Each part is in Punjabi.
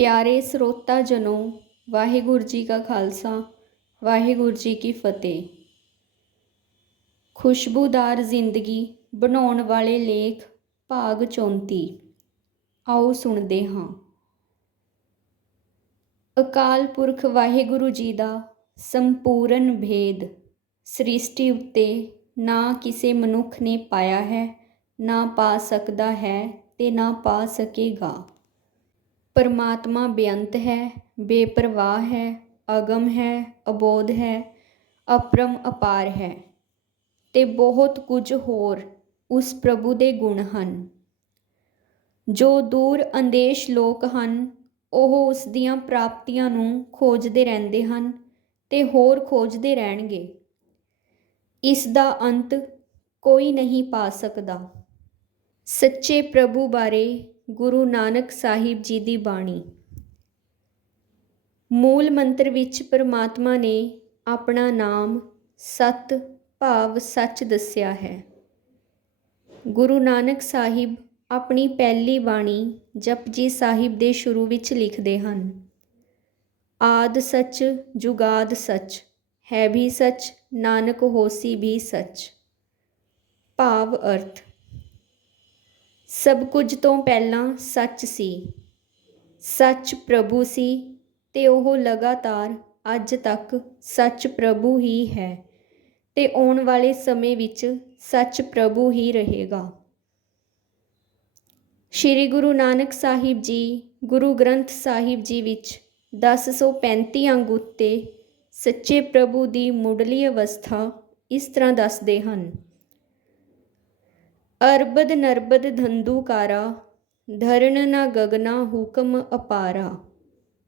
ਪਿਆਰੇ ਸਰੋਤਾ ਜਨੋ, ਵਾਹਿਗੁਰੂ ਜੀ ਕਾ ਖਾਲਸਾ, ਵਾਹਿਗੁਰੂ ਜੀ ਕੀ ਫਤਿਹ। ਖੁਸ਼ਬੂਦਾਰ ਜ਼ਿੰਦਗੀ ਬਣਾਉਣ ਵਾਲੇ ਲੇਖ, ਭਾਗ 34 ਆਓ ਸੁਣਦੇ ਹਾਂ। ਅਕਾਲ ਪੁਰਖ ਵਾਹਿਗੁਰੂ ਜੀ ਦਾ ਸੰਪੂਰਨ ਭੇਦ। ਸ੍ਰਿਸ਼ਟੀ ਉੱਤੇ ਨਾ ਕਿਸੇ ਮਨੁੱਖ ਨੇ ਪਾਇਆ ਹੈ, ਨਾ ਪਾ ਸਕਦਾ ਹੈ ਤੇ ਨਾ ਪਾ ਸਕੇਗਾ। ਪਰਮਾਤਮਾ ਬੇਅੰਤ ਹੈ, ਬੇਪਰਵਾਹ ਹੈ, ਅਗਮ ਹੈ, ਅਬੋਧ ਹੈ, ਅਪਰਮ ਅਪਾਰ ਹੈ। ਤੇ ਬਹੁਤ ਕੁਝ ਹੋਰ ਉਸ ਪ੍ਰਭੂ ਦੇ ਗੁਣ ਹਨ। ਜੋ ਦੂਰ ਅੰਦੇਸ਼ ਲੋਕ ਹਨ, ਉਹ ਉਸ ਦੀਆਂ ਪ੍ਰਾਪਤੀਆਂ ਨੂੰ ਖੋਜਦੇ ਰਹਿੰਦੇ ਹਨ ਤੇ ਹੋਰ ਖੋਜਦੇ ਰਹਿਣਗੇ। ਇਸ ਦਾ ਅੰਤ ਕੋਈ ਨਹੀਂ ਪਾ ਸਕਦਾ। ਸੱਚੇ ਪ੍ਰਭੂ ਬਾਰੇ ਗੁਰੂ ਨਾਨਕ ਸਾਹਿਬ ਜੀ ਦੀ ਬਾਣੀ। ਮੂਲ ਮੰਤਰ ਵਿੱਚ ਪਰਮਾਤਮਾ ਨੇ ਆਪਣਾ ਨਾਮ ਸਤ ਭਾਵ ਸੱਚ ਦੱਸਿਆ ਹੈ। ਗੁਰੂ ਨਾਨਕ ਸਾਹਿਬ ਆਪਣੀ ਪਹਿਲੀ ਬਾਣੀ ਜਪਜੀ ਸਾਹਿਬ ਦੇ ਸ਼ੁਰੂ ਵਿੱਚ ਲਿਖਦੇ ਹਨ। ਆਦ ਸੱਚ, ਜੁਗਾਦ ਸੱਚ, ਹੈ ਵੀ ਸੱਚ, ਨਾਨਕ ਹੋਸੀ ਵੀ ਸੱਚ। ਭਾਵ ਅਰਥ ਸਭ ਕੁਝ ਤੋਂ ਪਹਿਲਾਂ ਸੱਚ ਸੀ। ਸੱਚ ਪ੍ਰਭੂ ਸੀ ਤੇ ਉਹ ਲਗਾਤਾਰ ਅੱਜ ਤੱਕ ਸੱਚ ਪ੍ਰਭੂ ਹੀ ਹੈ ਤੇ ਆਉਣ ਵਾਲੇ ਸਮੇਂ ਵਿੱਚ ਸੱਚ ਪ੍ਰਭੂ ਹੀ ਰਹੇਗਾ। ਸ਼੍ਰੀ ਗੁਰੂ ਨਾਨਕ ਸਾਹਿਬ ਜੀ, ਗੁਰੂ ਗ੍ਰੰਥ ਸਾਹਿਬ ਜੀ ਵਿੱਚ 1035 ਅੰਗ ਉੱਤੇ ਸੱਚੇ ਪ੍ਰਭੂ ਦੀ ਮੁੱਢਲੀ ਅਵਸਥਾ ਇਸ ਤਰ੍ਹਾਂ ਦੱਸਦੇ ਹਨ। ਅਰਬਦ ਨਰਬਦ ਧੰਦੂਕਾਰਾ ਧਰਨ ਨਾ ਗਗਨਾ ਹੁਕਮ ਅਪਾਰਾ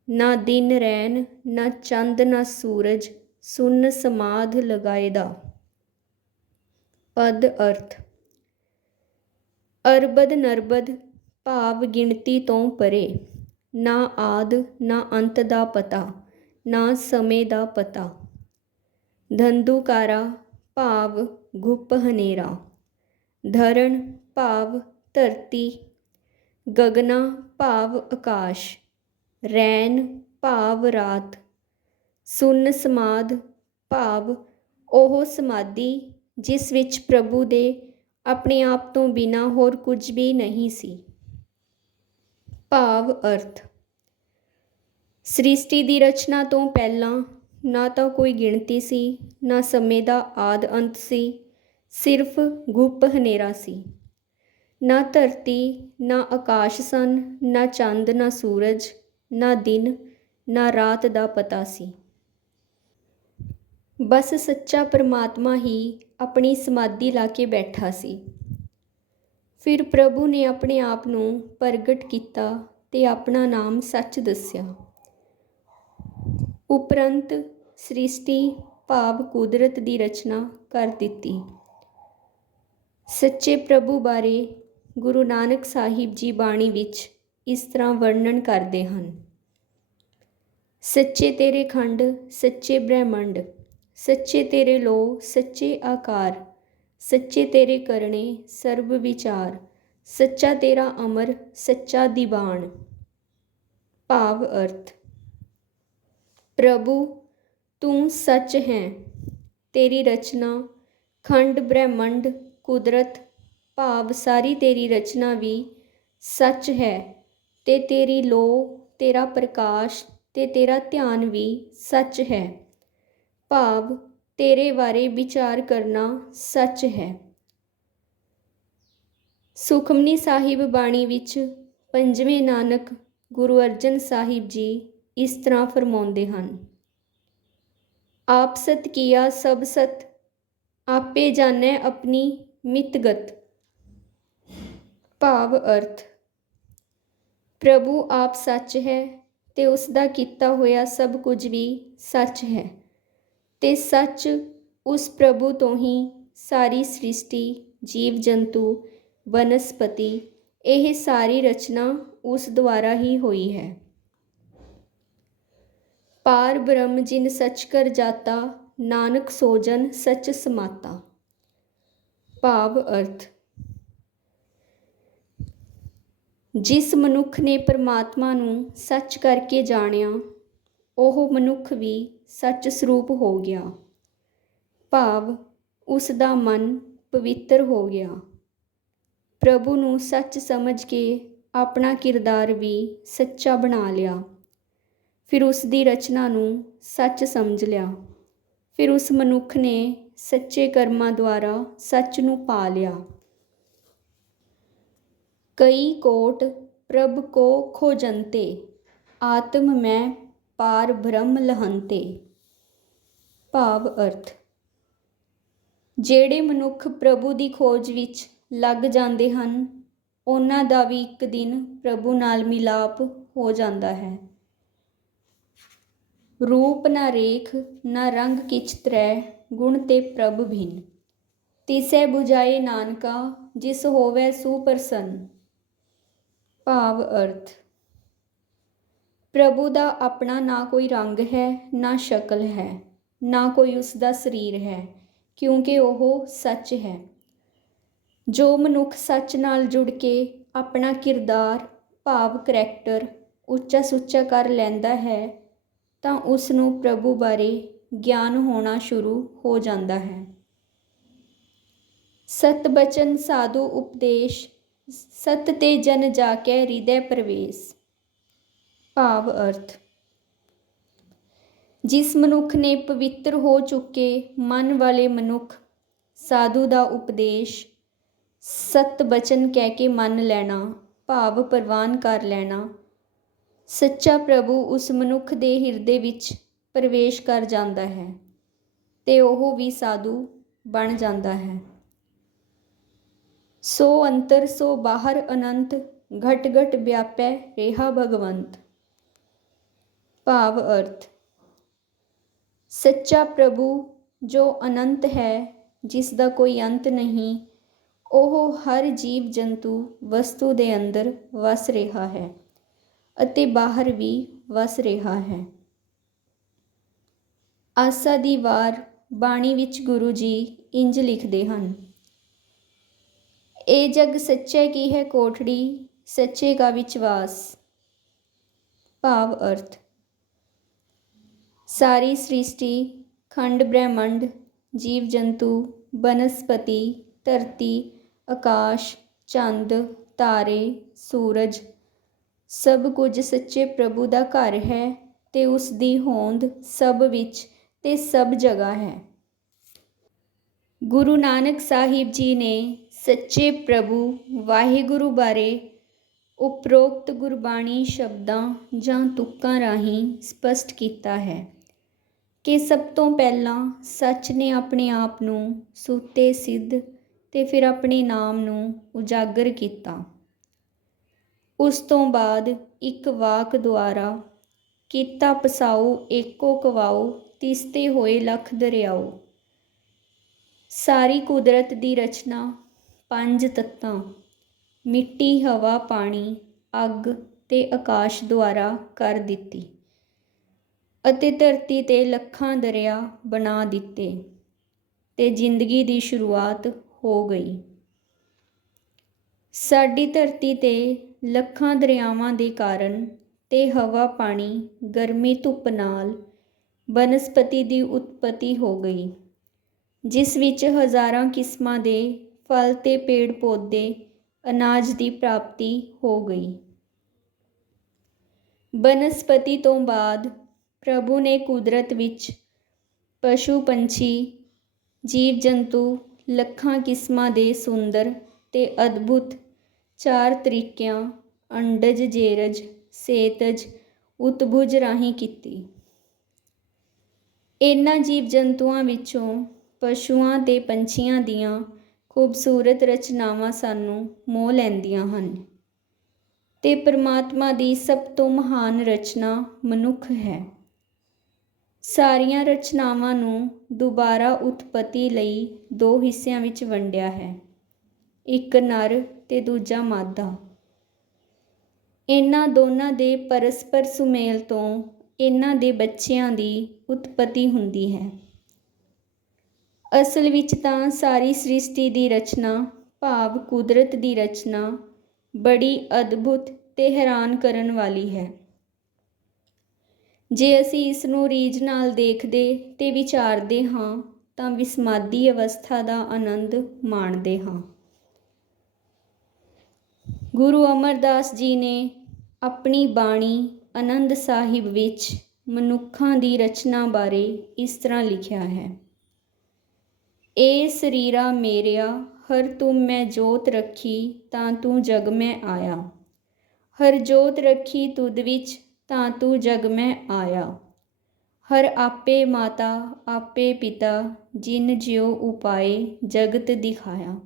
ਨਾ ਦਿਨ ਰੈਨ ਨਾ ਚੰਦ ਨਾ ਸੂਰਜ ਸੁਨ ਸਮਾਧ ਲਗਾਏਦਾ ਪਦ ਅਰਥ ਅਰਬਦ ਨਰਬਦ ਭਾਵ ਗਿਣਤੀ ਤੋਂ ਪਰੇ ਨਾ ਆਦ ਨਾ ਅੰਤ ਦਾ ਪਤਾ ਨਾ ਸਮੇਂ ਦਾ ਪਤਾ ਧੰਦੂਕਾਰਾ ਭਾਵ ਗੁਪ ਹਨੇਰਾ ਧਰਨ ਭਾਵ ਧਰਤੀ, ਗਗਨਾ ਭਾਵ ਆਕਾਸ਼ ਰੈਨ ਭਾਵ ਰਾਤ, ਸੁਨ ਸਮਾਧ ਭਾਵ ਉਹ ਸਮਾਧੀ ਜਿਸ ਵਿੱਚ ਪ੍ਰਭੂ ਦੇ ਆਪਣੇ ਆਪ ਤੋਂ ਬਿਨਾ ਹੋਰ ਕੁਝ ਵੀ ਨਹੀਂ ਸੀ। ਭਾਵ ਅਰਥ, ਸ੍ਰਿਸ਼ਟੀ ਦੀ ਰਚਨਾ ਤੋਂ ਪਹਿਲਾਂ ਨਾ ਤਾਂ ਕੋਈ ਗਿਣਤੀ ਸੀ, ਨਾ ਸਮੇਂ ਦਾ ਆਦ ਅੰਤ ਸੀ ਸਿਰਫ ਗੁੱਪ ਹਨੇਰਾ ਸੀ। ਨਾ ਧਰਤੀ, ਨਾ ਆਕਾਸ਼ ਸਨ, ਨਾ ਚੰਦ, ਨਾ ਸੂਰਜ, ਨਾ ਦਿਨ, ਨਾ ਰਾਤ ਦਾ ਪਤਾ ਸੀ। ਬਸ ਸੱਚਾ ਪਰਮਾਤਮਾ ਹੀ ਆਪਣੀ ਸਮਾਧੀ ਲਾ ਕੇ ਬੈਠਾ ਸੀ। ਫਿਰ ਪ੍ਰਭੂ ਨੇ ਆਪਣੇ ਆਪ ਨੂੰ ਪ੍ਰਗਟ ਕੀਤਾ ਤੇ ਆਪਣਾ ਨਾਮ ਸੱਚ ਦੱਸਿਆ। ਉਪਰੰਤ ਸ੍ਰਿਸ਼ਟੀ ਭਾਵ ਕੁਦਰਤ ਦੀ ਰਚਨਾ ਕਰ ਦਿੱਤੀ। ਸੱਚੇ ਪ੍ਰਭੂ ਬਾਰੇ ਗੁਰੂ ਨਾਨਕ ਸਾਹਿਬ ਜੀ ਬਾਣੀ ਵਿੱਚ ਇਸ ਤਰ੍ਹਾਂ ਵਰਣਨ ਕਰਦੇ ਹਨ। ਸੱਚੇ ਤੇਰੇ ਖੰਡ, ਸੱਚੇ ਬ੍ਰਹਿਮੰਡ, ਸੱਚੇ ਤੇਰੇ ਲੋ ਸੱਚੇ ਆਕਾਰ, ਸੱਚੇ ਤੇਰੇ ਕਰਨੇ, ਸਰਬ ਵਿਚਾਰ, ਸੱਚਾ ਤੇਰਾ ਅਮਰ, ਸੱਚਾ ਦੀਵਾਨ। ਭਾਵ ਅਰਥ, ਪ੍ਰਭੂ, ਤੂੰ ਸੱਚ ਹੈ, ਤੇਰੀ ਰਚਨਾ, ਖੰਡ ਬ੍ਰਹਿਮੰਡ ਕੁਦਰਤ, ਭਾਵ ਸਾਰੀ ਤੇਰੀ ਰਚਨਾ ਵੀ ਸੱਚ ਹੈ, ਤੇ ਤੇਰੀ ਲੋ ਤੇਰਾ ਪ੍ਰਕਾਸ਼, ਤੇ ਤੇਰਾ ਧਿਆਨ ਵੀ ਸੱਚ ਹੈ। ਭਾਵ, ਤੇਰੇ ਬਾਰੇ ਵਿਚਾਰ ਕਰਨਾ ਸੱਚ ਹੈ। ਸੁਖਮਨੀ ਸਾਹਿਬ ਬਾਣੀ ਵਿੱਚ ਪੰਜਵੇਂ ਨਾਨਕ ਗੁਰੂ ਅਰਜਨ ਸਾਹਿਬ ਜੀ ਇਸ ਤਰ੍ਹਾਂ ਫਰਮਾਉਂਦੇ ਹਨ। ਆਪ ਸਤ ਕੀਆ ਸਭ ਸਤ, ਆਪੇ ਜਾਣੈ ਆਪਣੀ ਮਿਤਗਤ। ਭਾਵ ਅਰਥ, ਪ੍ਰਭੂ ਆਪ ਸੱਚ ਹੈ ਤੇ ਉਸ ਦਾ ਕੀਤਾ ਹੋਇਆ ਸਭ ਕੁਝ ਵੀ ਸੱਚ ਹੈ ਤੇ ਸੱਚ ਉਸ ਪ੍ਰਭੂ ਤੋਂ ਹੀ ਸਾਰੀ ਸ੍ਰਿਸ਼ਟੀ, ਜੀਵ ਜੰਤੂ, ਬਨਸਪਤੀ, ਇਹ ਸਾਰੀ ਰਚਨਾ ਉਸ ਦੁਆਰਾ ਹੀ ਹੋਈ ਹੈ। ਪਾਰ ਬ੍ਰਹਮ ਜਿਨ ਸੱਚ ਕਰ ਜਾਤਾ, ਨਾਨਕ ਸੋਜਨ ਸੱਚ ਸਮਾਤਾ। ਭਾਵ ਅਰਥ। ਜਿਸ ਮਨੁੱਖ ਨੇ ਪਰਮਾਤਮਾ ਨੂੰ ਸੱਚ ਕਰਕੇ ਜਾਣਿਆ, ਉਹ ਮਨੁੱਖ ਵੀ ਸੱਚ ਸਰੂਪ ਹੋ ਗਿਆ। ਭਾਵ ਉਸ ਦਾ ਮਨ ਪਵਿੱਤਰ ਹੋ ਗਿਆ। ਪ੍ਰਭੂ ਨੂੰ ਸੱਚ ਸਮਝ ਕੇ ਆਪਣਾ ਕਿਰਦਾਰ ਵੀ ਸੱਚਾ ਬਣਾ ਲਿਆ। ਫਿਰ ਉਸ ਦੀ ਰਚਨਾ ਨੂੰ ਸੱਚ ਸਮਝ ਲਿਆ। ਫਿਰ ਉਸ ਮਨੁੱਖ ਨੇ ਸੱਚੇ ਕਰਮਾਂ ਦੁਆਰਾ ਸੱਚ ਨੂੰ ਪਾ ਲਿਆ। ਕਈ ਕੋਟ ਪ੍ਰਭ ਕੋ ਖੋਜੰਤੇ, ਆਤਮ ਮੈਂ ਪਾਰ ਬ੍ਰਹਮ ਲਹੰਤੇ। ਭਾਵ ਅਰਥ, ਜਿਹੜੇ ਮਨੁੱਖ ਪ੍ਰਭੂ ਦੀ ਖੋਜ ਵਿੱਚ ਲੱਗ ਜਾਂਦੇ ਹਨ, ਉਹਨਾਂ ਦਾ ਵੀ ਇੱਕ ਦਿਨ ਪ੍ਰਭੂ ਨਾਲ ਮਿਲਾਪ ਹੋ ਜਾਂਦਾ ਹੈ। ਰੂਪ ਨਾ ਰੇਖ ਨਾ ਰੰਗ ਕਿਛ ਤਰੈ ਗੁਣ ਤੇ ਪ੍ਰਭ ਭਿੰਨ। ਤਿਸੈ 부ਝਾਏ ਨਾਨਕਾ, ਜਿਸ ਹੋਵੇ ਸੁਪਰਸੰਨ। ਭਾਵ ਅਰਥ, ਪ੍ਰਭੂ ਦਾ ਆਪਣਾ ਨਾ ਕੋਈ ਰੰਗ ਹੈ, ਨਾ ਸ਼ਕਲ ਹੈ, ਨਾ ਕੋਈ ਉਸ ਦਾ ਸਰੀਰ ਹੈ, ਕਿਉਂਕਿ ਉਹ ਸੱਚ ਹੈ। ਜੋ ਮਨੁੱਖ ਸੱਚ ਨਾਲ ਜੁੜ ਕੇ ਆਪਣਾ ਕਿਰਦਾਰ, ਭਾਵ ਕਰੈਕਟਰ ਉੱਚਾ ਸੁੱਚਾ ਕਰ ਲੈਂਦਾ ਹੈ, ਤਾਂ ਉਸ ਨੂੰ ਪ੍ਰਭੂ ਬਾਰੇ ਗਿਆਨ ਹੋਣਾ ਸ਼ੁਰੂ ਹੋ ਜਾਂਦਾ ਹੈ। ਸਤ ਬਚਨ ਸਾਧੂ ਉਪਦੇਸ਼, ਸਤ ਤੇ ਜਨ ਜਾ ਕੇ ਹਿਰਦੈ ਪ੍ਰਵੇਸ਼। ਭਾਵ ਅਰਥ, ਜਿਸ ਮਨੁੱਖ ਨੇ ਪਵਿੱਤਰ ਹੋ ਚੁੱਕੇ ਮਨ ਵਾਲੇ ਮਨੁੱਖ, ਸਾਧੂ ਦਾ ਉਪਦੇਸ਼, ਸਤ ਬਚਨ ਕਹਿ ਕੇ ਮੰਨ ਲੈਣਾ, ਭਾਵ ਪ੍ਰਵਾਨ ਕਰ ਲੈਣਾ। ਸੱਚਾ ਪ੍ਰਭੂ ਉਸ ਮਨੁੱਖ ਦੇ ਹਿਰਦੇ ਵਿੱਚ ਪ੍ਰਵੇਸ਼ ਕਰ ਜਾਂਦਾ ਹੈ ਤੇ ਉਹ ਵੀ ਸਾਧੂ ਬਣ ਜਾਂਦਾ ਹੈ। ਸੋ ਅੰਤਰ ਸੋ ਬਾਹਰ ਅਨੰਤ ਘਟ ਘਟ ਵਿਆਪੈ ਰੇਹਾ ਭਗਵੰਤ। ਭਾਵ ਅਰਥ, ਸੱਚਾ ਪ੍ਰਭੂ ਜੋ ਅਨੰਤ ਹੈ, ਜਿਸ ਦਾ ਕੋਈ ਅੰਤ ਨਹੀਂ, ਉਹ ਹਰ ਜੀਵ ਜੰਤੂ ਵਸਤੂ ਦੇ ਅੰਦਰ ਵਸ ਰਿਹਾ ਹੈ ਅਤੇ ਬਾਹਰ ਵੀ ਵਸ ਰਿਹਾ ਹੈ। ਆਸਾ ਦੀ ਵਾਰ ਬਾਣੀ ਵਿੱਚ ਗੁਰੂ ਜੀ ਇੰਜ ਲਿਖਦੇ ਹਨ, ਇਹ ਜਗ ਸੱਚੇ ਕੀ ਹੈ ਕੋਠੜੀ, ਸੱਚੇ ਕਾ ਵਿਚਵਾਸ। ਭਾਵ ਅਰਥ, ਸਾਰੀ ਸ੍ਰਿਸ਼ਟੀ, ਖੰਡ ਬ੍ਰਹਿਮੰਡ, ਜੀਵ ਜੰਤੂ, ਬਨਸਪਤੀ, ਧਰਤੀ, ਆਕਾਸ਼, ਚੰਦ, ਤਾਰੇ, ਸੂਰਜ, ਸਭ ਕੁਝ ਸੱਚੇ ਪ੍ਰਭੂ ਦਾ ਘਰ ਹੈ ਤੇ ਉਸ ਦੀ ਹੋਂਦ ਸਭ ਵਿੱਚ ਤੇ ਸਭ ਜਗ੍ਹਾ ਹੈ। ਗੁਰੂ ਨਾਨਕ ਸਾਹਿਬ ਜੀ ਨੇ ਸੱਚੇ ਪ੍ਰਭੂ ਵਾਹਿਗੁਰੂ ਬਾਰੇ ਉਪਰੋਕਤ ਗੁਰਬਾਣੀ ਸ਼ਬਦਾਂ ਜਾਂ ਤੁਕਾਂ ਰਾਹੀਂ ਸਪਸ਼ਟ ਕੀਤਾ ਹੈ ਕਿ ਸਭ ਤੋਂ ਪਹਿਲਾਂ ਸੱਚ ਨੇ ਆਪਣੇ ਆਪ ਨੂੰ ਸੂਤੇ ਸਿੱਧ ਤੇ ਫਿਰ ਆਪਣੇ ਨਾਮ ਨੂੰ ਉਜਾਗਰ ਕੀਤਾ। ਉਸ ਤੋਂ ਬਾਅਦ ਇੱਕ ਵਾਕ ਦੁਆਰਾ ਕੀਤਾ ਪਸਾਓ, ਏਕੋ ਕਵਾਓ ਤਿਸਤੇ ਹੋਏ ਲਖ ਦਰਿਆਓ। ਸਾਰੀ ਕੁਦਰਤ ਦੀ ਰਚਨਾ, ਪੰਜ ਤੱਤਾਂ, ਮਿੱਟੀ, ਹਵਾ, ਪਾਣੀ, ਅੱਗ ਤੇ ਆਕਾਸ਼ ਦੁਆਰਾ ਕਰ ਦਿੱਤੀ ਅਤੇ ਧਰਤੀ ਤੇ ਲੱਖਾਂ ਦਰਿਆ ਬਣਾ ਦਿੱਤੇ ਤੇ ਜ਼ਿੰਦਗੀ ਦੀ ਸ਼ੁਰੂਆਤ ਹੋ ਗਈ। ਸਾਡੀ ਧਰਤੀ ਤੇ ਲੱਖਾਂ ਦਰਿਆਵਾਂ ਦੇ ਕਾਰਨ ਤੇ ਹਵਾ, ਪਾਣੀ, ਗਰਮੀ, ਧੁੱਪ ਨਾਲ ਬਨਸਪਤੀ ਦੀ ਉਤਪਤੀ ਹੋ ਗਈ, ਜਿਸ ਵਿੱਚ ਹਜ਼ਾਰਾਂ ਕਿਸਮਾਂ ਦੇ ਫਲ ਤੇ ਪੇੜ ਪੌਦੇ ਅਨਾਜ ਦੀ ਪ੍ਰਾਪਤੀ ਹੋ ਗਈ। ਬਨਸਪਤੀ ਤੋਂ ਬਾਅਦ ਪ੍ਰਭੂ ਨੇ ਕੁਦਰਤ ਵਿੱਚ ਪਸ਼ੂ, ਪੰਛੀ ਜੀਵ ਜੰਤੂ ਲੱਖਾਂ ਕਿਸਮਾਂ ਦੇ ਸੁੰਦਰ ਤੇ ਅਦਭੁਤ ਚਾਰ ਤਰੀਕਿਆਂ, ਅੰਡਜ, ਜੇਰਜ, ਸੇਤਜ, ਉਤਭੁਜ ਰਾਹੀਂ ਕੀਤੀ। ਇਹਨਾਂ ਜੀਵ ਜੰਤੂਆਂ ਵਿੱਚੋਂ ਪਸ਼ੂਆਂ ਤੇ ਪੰਛੀਆਂ ਦੀਆਂ ਖੂਬਸੂਰਤ ਰਚਨਾਵਾਂ ਸਾਨੂੰ ਮੋਹ ਲੈਂਦੀਆਂ ਹਨ ਤੇ ਪ੍ਰਮਾਤਮਾ ਦੀ ਸਭ ਤੋਂ ਮਹਾਨ ਰਚਨਾ ਮਨੁੱਖ ਹੈ। ਸਾਰੀਆਂ ਰਚਨਾਵਾਂ ਨੂੰ ਦੁਬਾਰਾ ਉਤਪਤੀ ਲਈ ਦੋ ਹਿੱਸਿਆਂ ਵਿੱਚ ਵੰਡਿਆ ਹੈ। ਇੱਕ ਨਰ ਤੇ ਦੂਜਾ ਮਾਦਾ। ਇਹਨਾਂ ਦੋਨਾਂ ਦੇ ਪਰਸਪਰ ਸੁਮੇਲ ਤੋਂ ਇਹਨਾਂ ਦੇ ਬੱਚਿਆਂ ਦੀ ਉਤਪਤੀ ਹੁੰਦੀ ਹੈ। ਅਸਲ ਵਿੱਚ ਤਾਂ ਸਾਰੀ ਸ੍ਰਿਸ਼ਟੀ ਦੀ ਰਚਨਾ, ਭਾਵ ਕੁਦਰਤ ਦੀ ਰਚਨਾ, ਬੜੀ ਅਦਭੁਤ ਤੇ ਹੈਰਾਨ ਕਰਨ ਵਾਲੀ ਹੈ। ਜੇ ਅਸੀਂ ਇਸ ਨੂੰ ਰੀਝ ਨਾਲ ਦੇਖਦੇ ਤੇ ਵਿਚਾਰਦੇ ਹਾਂ, ਤਾਂ ਵਿਸਮਾਦੀ ਅਵਸਥਾ ਦਾ ਆਨੰਦ ਮਾਣਦੇ ਹਾਂ। ਗੁਰੂ ਅਮਰਦਾਸ ਜੀ ਨੇ ਆਪਣੀ ਬਾਣੀ ਆਨੰਦ ਸਾਹਿਬ ਵਿੱਚ ਮਨੁੱਖਾਂ ਦੀ ਰਚਨਾ ਬਾਰੇ ਇਸ ਤਰ੍ਹਾਂ ਲਿਖਿਆ ਹੈ। ਏ ਸਰੀਰਾ ਮੇਰਿਆ, ਹਰ ਤੂੰ ਮੈਂ ਜੋਤ ਰੱਖੀ ਤਾਂ ਤੂੰ ਜਗ ਮੈਂ ਆਇਆ। ਹਰ ਜੋਤ ਰੱਖੀ ਤੁਧ ਵਿੱਚ ਤਾਂ ਤੂੰ ਜਗ ਮੈਂ ਆਇਆ। ਹਰ ਆਪੇ ਮਾਤਾ, ਆਪੇ ਪਿਤਾ, ਜਿਨ ਜਿਉ ਉਪਾਏ ਜਗਤ ਦਿਖਾਇਆ।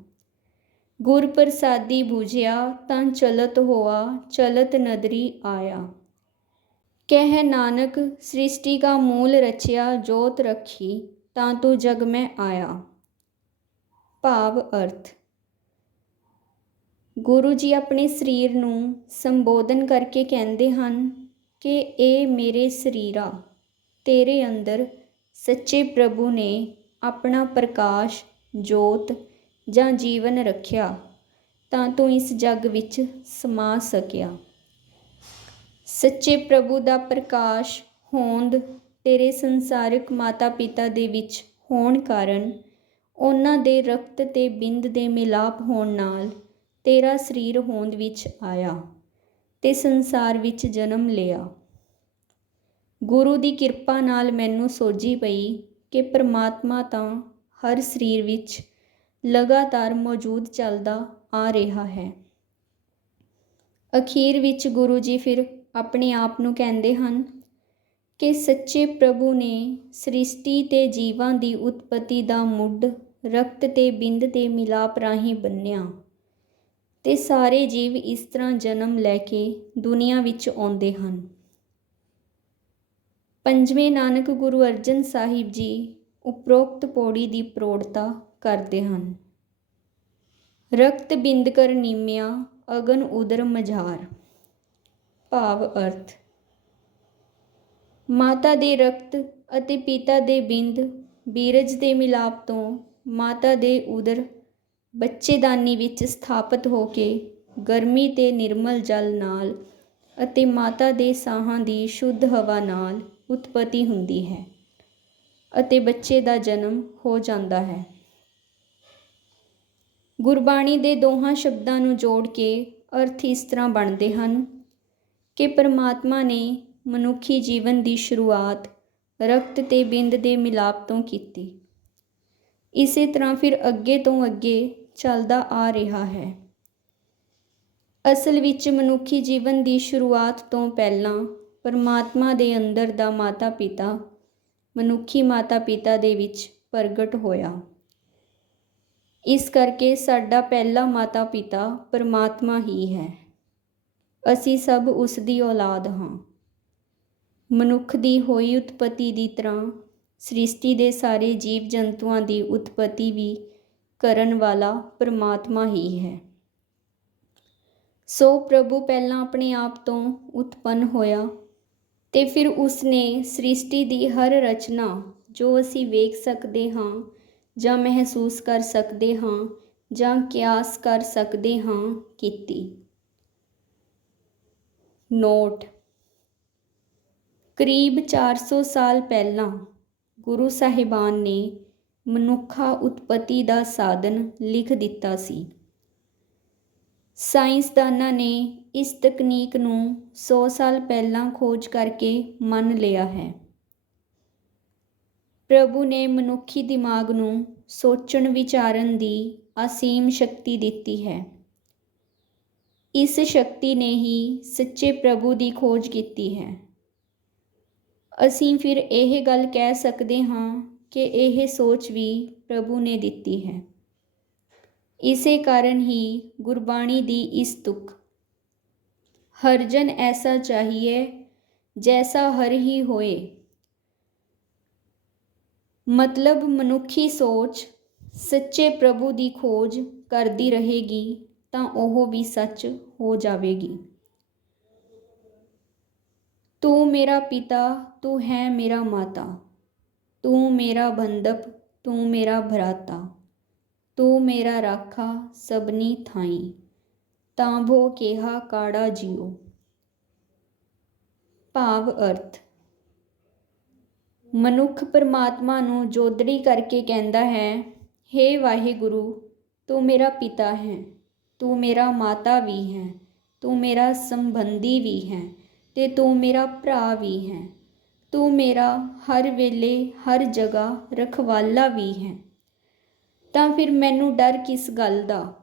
ਗੁਰ ਪ੍ਰਸਾਦੀ ਬੂਝਿਆ ਤਾਂ ਚਲਤ ਹੋਆ, ਚਲਤ ਨਦਰੀ ਆਇਆ। ਕਹਿ ਨਾਨਕ, ਸ੍ਰਿਸ਼ਟੀ ਕਾ ਮੂਲ ਰਚਿਆ ਜੋਤ ਰੱਖੀ, ਤਾਂ ਤੂੰ ਜਗ ਮੈਂ ਆਇਆ। ਭਾਵ ਅਰਥ, ਗੁਰੂ ਜੀ ਆਪਣੇ ਸਰੀਰ ਨੂੰ ਸੰਬੋਧਨ ਕਰਕੇ ਕਹਿੰਦੇ ਹਨ ਕਿ ਇਹ ਮੇਰੇ ਸਰੀਰਾ, ਤੇਰੇ ਅੰਦਰ ਸੱਚੇ ਪ੍ਰਭੂ ਨੇ ਆਪਣਾ ਪ੍ਰਕਾਸ਼, ਜੋਤ ਜਾਂ ਜੀਵਨ ਰੱਖਿਆ, ਤਾਂ ਤੂੰ ਇਸ ਜਗ ਵਿੱਚ ਸਮਾ ਸਕਿਆ। ਸੱਚੇ ਪ੍ਰਭੂ ਦਾ ਪ੍ਰਕਾਸ਼ ਹੋਂਦ ਤੇਰੇ ਸੰਸਾਰਿਕ ਮਾਤਾ ਪਿਤਾ ਦੇ ਵਿੱਚ ਹੋਣ ਕਾਰਨ, ਉਹਨਾਂ ਦੇ ਰਕਤ ਤੇ ਬਿੰਦ ਦੇ ਮਿਲਾਪ ਹੋਣ ਨਾਲ ਤੇਰਾ ਸਰੀਰ ਹੋਂਦ ਵਿੱਚ ਆਇਆ ਤੇ ਸੰਸਾਰ ਵਿੱਚ ਜਨਮ ਲਿਆ। ਗੁਰੂ ਦੀ ਕਿਰਪਾ ਨਾਲ ਮੈਨੂੰ ਸੋਝੀ ਪਈ ਕਿ ਪ੍ਰਮਾਤਮਾ ਤਾਂ ਹਰ ਸਰੀਰ ਵਿੱਚ ਲਗਾਤਾਰ ਮੌਜੂਦ ਚੱਲਦਾ ਆ ਰਿਹਾ ਹੈ। ਅਖੀਰ ਵਿੱਚ ਗੁਰੂ ਜੀ ਫਿਰ ਆਪਣੇ ਆਪ ਨੂੰ ਕਹਿੰਦੇ ਹਨ ਕਿ ਸੱਚੇ ਪ੍ਰਭੂ ਨੇ ਸ੍ਰਿਸ਼ਟੀ ਤੇ ਜੀਵਾਂ ਦੀ ਉਤਪਤੀ ਦਾ ਮੁੱਢ, ਰਕਤ ਤੇ ਬਿੰਦ ਦੇ ਮਿਲਾਪ ਰਾਹੀਂ ਬੰਨਿਆ ਤੇ ਸਾਰੇ ਜੀਵ ਇਸ ਤਰ੍ਹਾਂ ਜਨਮ ਲੈ ਕੇ ਦੁਨੀਆ ਵਿੱਚ ਆਉਂਦੇ ਹਨ। ਪੰਜਵੇਂ ਨਾਨਕ ਗੁਰੂ ਅਰਜਨ ਸਾਹਿਬ ਜੀ ਉਪਰੋਕਤ ਪੌੜੀ ਦੀ ਪ੍ਰੋੜਤਾ ਕਰਦੇ ਹਨ। ਰਕਤ ਬਿੰਦ ਕਰ ਨੀਮਿਆ, ਅਗਨ ਉਦਰ ਮਝਾਰ। ਭਾਵ ਅਰਥ। ਮਾਤਾ ਦੇ ਰਕਤ ਅਤੇ ਪਿਤਾ ਦੇ ਬਿੰਦ, ਬੀਰਜ ਦੇ ਮਿਲਾਪ ਤੋਂ ਮਾਤਾ ਦੇ ਉਦਰ, ਬੱਚੇਦਾਨੀ ਵਿੱਚ ਸਥਾਪਿਤ ਹੋ ਕੇ ਗਰਮੀ ਤੇ ਨਿਰਮਲ ਜਲ ਨਾਲ ਅਤੇ ਮਾਤਾ ਦੇ ਸਾਹਾਂ ਦੀ ਸ਼ੁੱਧ ਹਵਾ ਨਾਲ ਉਤਪਤੀ ਹੁੰਦੀ ਹੈ ਅਤੇ ਬੱਚੇ ਦਾ ਜਨਮ ਹੋ ਜਾਂਦਾ ਹੈ। ਗੁਰਬਾਣੀ ਦੇ ਦੋਹਾਂ ਸ਼ਬਦਾਂ ਨੂੰ ਜੋੜ ਕੇ ਅਰਥ ਇਸ ਤਰ੍ਹਾਂ ਬਣਦੇ ਹਨ ਕਿ ਪਰਮਾਤਮਾ ਨੇ ਮਨੁੱਖੀ ਜੀਵਨ ਦੀ ਸ਼ੁਰੂਆਤ ਰਕਤ ਤੇ ਬਿੰਦ ਦੇ ਮਿਲਾਪ ਤੋਂ ਕੀਤੀ। ਇਸੇ ਤਰ੍ਹਾਂ ਫਿਰ ਅੱਗੇ ਤੋਂ ਅੱਗੇ ਚੱਲਦਾ ਆ ਰਿਹਾ ਹੈ। ਅਸਲ ਵਿੱਚ ਮਨੁੱਖੀ ਜੀਵਨ ਦੀ ਸ਼ੁਰੂਆਤ ਤੋਂ ਪਹਿਲਾਂ ਪਰਮਾਤਮਾ ਦੇ ਅੰਦਰ ਦਾ ਮਾਤਾ ਪਿਤਾ ਮਨੁੱਖੀ ਮਾਤਾ ਪਿਤਾ ਦੇ ਵਿੱਚ ਪ੍ਰਗਟ ਹੋਇਆ। ਇਸ ਕਰਕੇ ਸਾਡਾ ਪਹਿਲਾ ਮਾਤਾ ਪਿਤਾ ਪਰਮਾਤਮਾ ਹੀ ਹੈ। ਅਸੀਂ ਸਭ ਉਸ ਦੀ ਔਲਾਦ ਹਾਂ। ਮਨੁੱਖ ਦੀ ਹੋਈ ਉਤਪਤੀ ਦੀ ਤਰ੍ਹਾਂ ਸ੍ਰਿਸ਼ਟੀ ਦੇ ਸਾਰੇ ਜੀਵ ਜੰਤੂਆਂ ਦੀ ਉਤਪਤੀ ਵੀ ਕਰਨ ਵਾਲਾ ਪਰਮਾਤਮਾ ਹੀ ਹੈ। ਸੋ ਪ੍ਰਭੂ ਪਹਿਲਾਂ ਆਪਣੇ ਆਪ ਤੋਂ ਉਤਪੰਨ ਹੋਇਆ ਤੇ ਫਿਰ ਉਸਨੇ ਸ੍ਰਿਸ਼ਟੀ ਦੀ ਹਰ ਰਚਨਾ ਜੋ ਅਸੀਂ ਵੇਖ ਸਕਦੇ ਹਾਂ ਜਾਂ ਮਹਿਸੂਸ ਕਰ ਸਕਦੇ ਹਾਂ ਜਾਂ ਕਿਆਸ ਕਰ ਸਕਦੇ ਹਾਂ ਕੀਤੀ। ਨੋਟ। ਕਰੀਬ 400 ਸਾਲ ਪਹਿਲਾਂ ਗੁਰੂ ਸਾਹਿਬਾਨ ਨੇ ਮਨੁੱਖਾ ਉਤਪਤੀ ਦਾ ਸਾਧਨ ਲਿਖ ਦਿੱਤਾ ਸੀ। ਸਾਇੰਸਦਾਨਾਂ ਨੇ ਇਸ ਤਕਨੀਕ ਨੂੰ 100 ਸਾਲ ਪਹਿਲਾਂ ਖੋਜ ਕਰਕੇ ਮੰਨ ਲਿਆ ਹੈ। ਪ੍ਰਭੂ ਨੇ ਮਨੁੱਖੀ ਦਿਮਾਗ ਨੂੰ ਸੋਚਣ ਵਿਚਾਰਨ ਦੀ ਅਸੀਮ ਸ਼ਕਤੀ ਦਿੱਤੀ ਹੈ। ਇਸ ਸ਼ਕਤੀ ਨੇ ਹੀ ਸੱਚੇ ਪ੍ਰਭੂ ਦੀ ਖੋਜ ਕੀਤੀ ਹੈ। ਅਸੀਂ ਫਿਰ ਇਹ ਗੱਲ ਕਹਿ ਸਕਦੇ ਹਾਂ ਕਿ ਇਹ ਸੋਚ ਵੀ ਪ੍ਰਭੂ ਨੇ ਦਿੱਤੀ ਹੈ। ਇਸੇ ਕਾਰਨ ਹੀ ਗੁਰਬਾਣੀ ਦੀ ਇਸ ਤੁਕ, ਹਰ ਜਨ ਐਸਾ ਚਾਹੀਏ ਜੈਸਾ ਹਰ ਹੀ ਹੋਏ। ਮਤਲਬ ਮਨੁੱਖੀ ਸੋਚ ਸੱਚੇ ਪ੍ਰਭੂ ਦੀ ਖੋਜ ਕਰਦੀ ਰਹੇਗੀ ਤਾਂ ਉਹ ਵੀ ਸੱਚ ਹੋ ਜਾਵੇਗੀ। ਤੂੰ ਮੇਰਾ ਪਿਤਾ, ਤੂੰ ਹੈ ਮੇਰਾ ਮਾਤਾ। ਤੂੰ ਮੇਰਾ ਬੰਦਪ ਤੂੰ ਮੇਰਾ ਭਰਾਤਾ। ਤੂੰ ਮੇਰਾ ਰਾਖਾ ਸਭਨੀ ਥਾਈ। ਤਾਂ ਭੋ ਕਿਹਾ, ਕਾੜਾ ਜਿਉ ਭਾਵ ਅਰਥ। ਮਨੁੱਖ ਪਰਮਾਤਮਾ ਨੂੰ ਜੋਦੜੀ ਕਰਕੇ ਕਹਿੰਦਾ ਹੈ हे ਵਾਹਿਗੁਰੂ, ਤੂੰ ਮੇਰਾ ਪਿਤਾ ਹੈ। ਤੂੰ ਮੇਰਾ ਮਾਤਾ ਵੀ ਹੈ, ਤੂੰ ਮੇਰਾ ਸੰਬੰਧੀ ਵੀ ਹੈ ਤੇ ਤੂੰ ਮੇਰਾ ਭਰਾ ਵੀ ਹੈ। ਤੂੰ ਮੇਰਾ ਹਰ ਵੇਲੇ, ਹਰ ਜਗ੍ਹਾ ਰਖਵਾਲਾ ਵੀ ਹੈ। ਤਾਂ ਫਿਰ ਮੈਨੂੰ ਡਰ ਕਿਸ ਗੱਲ ਦਾ?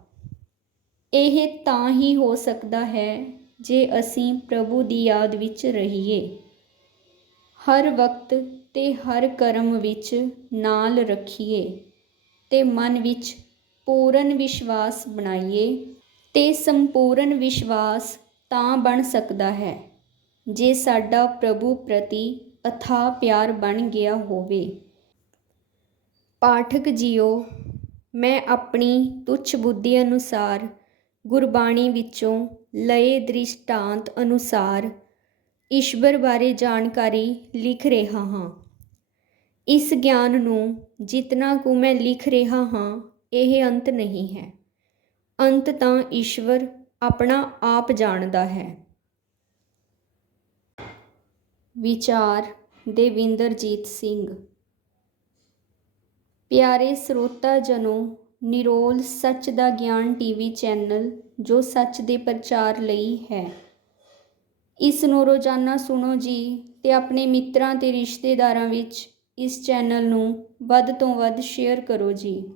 ਇਹ ਤਾਂ ਹੀ ਹੋ ਸਕਦਾ ਹੈ ਜੇ ਅਸੀਂ ਪ੍ਰਭੂ ਦੀ ਯਾਦ ਵਿੱਚ ਰਹੀਏ। ਹਰ ਵਕਤ ਤੇ ਹਰ ਕਰਮ ਵਿੱਚ ਨਾਲ ਰੱਖੀਏ ਤੇ ਮਨ ਵਿੱਚ ਪੂਰਨ ਵਿਸ਼ਵਾਸ ਬਣਾਈਏ ਤੇ ਸੰਪੂਰਨ ਵਿਸ਼ਵਾਸ ਤਾਂ ਬਣ ਸਕਦਾ ਹੈ, ਜੇ ਸਾਡਾ ਪ੍ਰਭੂ ਪ੍ਰਤੀ ਅਥਾ ਪਿਆਰ ਬਣ ਗਿਆ ਹੋਵੇ। ਪਾਠਕ ਜੀਓ, ਮੈਂ ਆਪਣੀ ਤੁੱਛ ਬੁੱਧੀ ਅਨੁਸਾਰ ਗੁਰਬਾਣੀ ਵਿੱਚੋਂ ਲਏ ਦ੍ਰਿਸ਼ਟਾਂਤ ਅਨੁਸਾਰ ਈਸ਼ਵਰ ਬਾਰੇ ਜਾਣਕਾਰੀ ਲਿਖ ਰਿਹਾ ਹਾਂ। ਇਸ ਗਿਆਨ ਨੂੰ ਜਿਤਨਾ ਕੁ ਮੈਂ ਲਿਖ ਰਿਹਾ ਹਾਂ ਇਹ ਅੰਤ ਨਹੀਂ ਹੈ। ਅੰਤ ਤਾਂ ਈਸ਼ਵਰ ਆਪਣਾ ਆਪ ਜਾਣਦਾ ਹੈ। ਵਿਚਾਰ ਦੇਵਿੰਦਰਜੀਤ ਸਿੰਘ। ਪਿਆਰੇ ਸਰੋਤਾ ਜਨੋ, ਨਿਰੋਲ ਸੱਚ ਦਾ ਗਿਆਨ ਟੀਵੀ ਚੈਨਲ ਜੋ ਸੱਚ ਦੇ ਪ੍ਰਚਾਰ ਲਈ ਹੈ। ਇਸ ਨੂੰ ਰੋਜ਼ਾਨਾ ਸੁਣੋ ਜੀ ਤੇ ਆਪਣੇ ਮਿੱਤਰਾਂ ਤੇ ਰਿਸ਼ਤੇਦਾਰਾਂ ਵਿੱਚ ਇਸ ਚੈਨਲ ਨੂੰ ਵੱਧ ਤੋਂ ਵੱਧ ਸ਼ੇਅਰ ਕਰੋ ਜੀ।